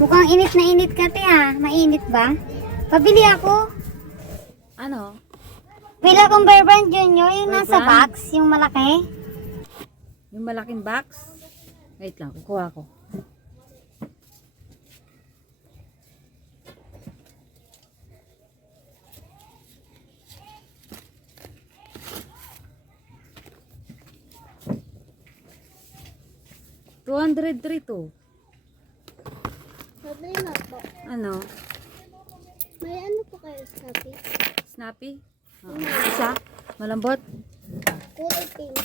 Mukhang init na init ka, te, ha? Mainit ba? Pabili ako. Ano? Pila akong Bear Brand Junior, yung Bear nasa Brand? box, yung malaki. Yung malaking box? Wait lang, kukuha ko. $203 to. Sabi na po. Ano? May ano po kayo sabi? Snappy? Isa? Malambot? Kulay pink.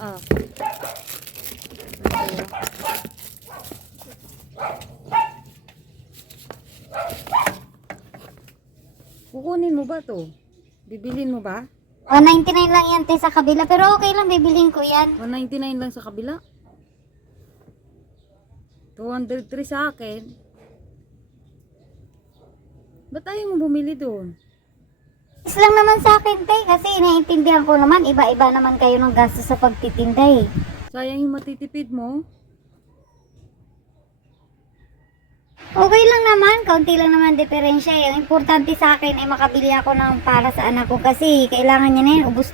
Ah. Kukunin mo ba to? Bibilin mo ba? 199 lang yan, te, sa kabila. Pero okay lang, bibilin ko yan. 199 lang sa kabila. 203 sa akin. Ba't ayaw mo bumili doon? Is lang naman sa akin, te, kasi naiintindihan ko naman, iba-iba naman kayo ng gasto sa pagtitinda, eh. Sayang yung matitipid mo. Okay lang naman, kaunti lang naman diferensya. Yung importante sa akin ay makabili ako ng para sa anak ko kasi kailangan niya na yun, ubos